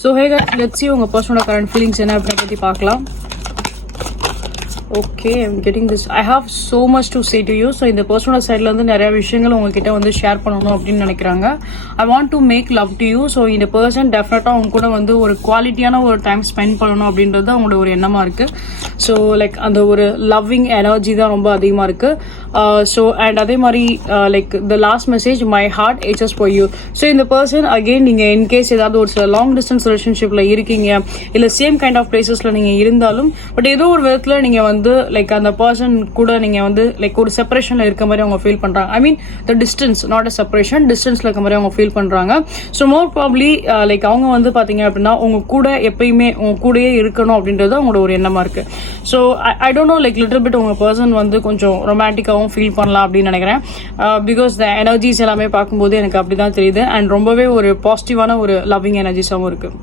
So hey guys, let's see உங்கள் பர்சனோட current feelings என்ன அப்படின்னு பற்றி பார்க்கலாம். Okay, I'm getting this. I have so much to say to you. So இந்த பர்சனோட சைடில் வந்து நிறைய விஷயங்கள் உங்ககிட்ட வந்து ஷேர் பண்ணணும் அப்படின்னு நினைக்கிறாங்க. I want to make love to you. So இந்த பர்சன் டெஃபினட்டாக அவங்க கூட வந்து ஒரு குவாலிட்டியான ஒரு டைம் ஸ்பெண்ட் பண்ணணும் அப்படின்றது அவங்களோட ஒரு எண்ணமாக இருக்குது. ஸோ லைக் அந்த ஒரு லவ்விங் எனர்ஜி தான் ரொம்ப அதிகமாக இருக்குது. ஸோ அண்ட் அதே மாதிரி like the last message, my heart aches for you. So இந்த பர்சன் அகெயின் நீங்கள் இன்கேஸ் ஏதாவது ஒரு லாங் டிஸ்டன்ஸ் ரிலேஷன்ஷிப்பில் இருக்கீங்க, இல்லை சேம் கைண்ட் ஆஃப் பிளேசஸில் நீங்கள் இருந்தாலும் பட் ஏதோ ஒரு விதத்தில் நீங்கள் வந்து லைக் அந்த பர்சன் கூட நீங்கள் வந்து லைக் ஒரு செப்பரேஷனில் இருக்க மாதிரி அவங்க ஃபீல் பண்ணுறாங்க. I mean the distance, not a separation, டிஸ்டன்ஸில் இருக்க மாதிரி அவங்க ஃபீல் பண்ணுறாங்க. ஸோ மோர் ப்ராப்ளி லைக் அவங்க வந்து பார்த்தீங்க அப்படின்னா உங்க கூட எப்பயுமே உங்க கூடயே இருக்கணும் அப்படின்றது அவங்களோட ஒரு எண்ணமாக இருக்குது. So I don't know like little bit உங்கள் பர்சன் வந்து கொஞ்சம் ரொமான்டிக்காகவும் ஃபீல் பண்ணலாம் அப்படின்னு நினைக்கிறேன். பிகாஸ் த எனர்ஜிஸ் எல்லாமே பார்க்கும்போது எனக்கு அப்படி தான் தெரியுது. அண்ட் ரொம்பவே ஒரு பாசிட்டிவான ஒரு லவ்விங் எனர்ஜிஸாகவும் இருக்குது.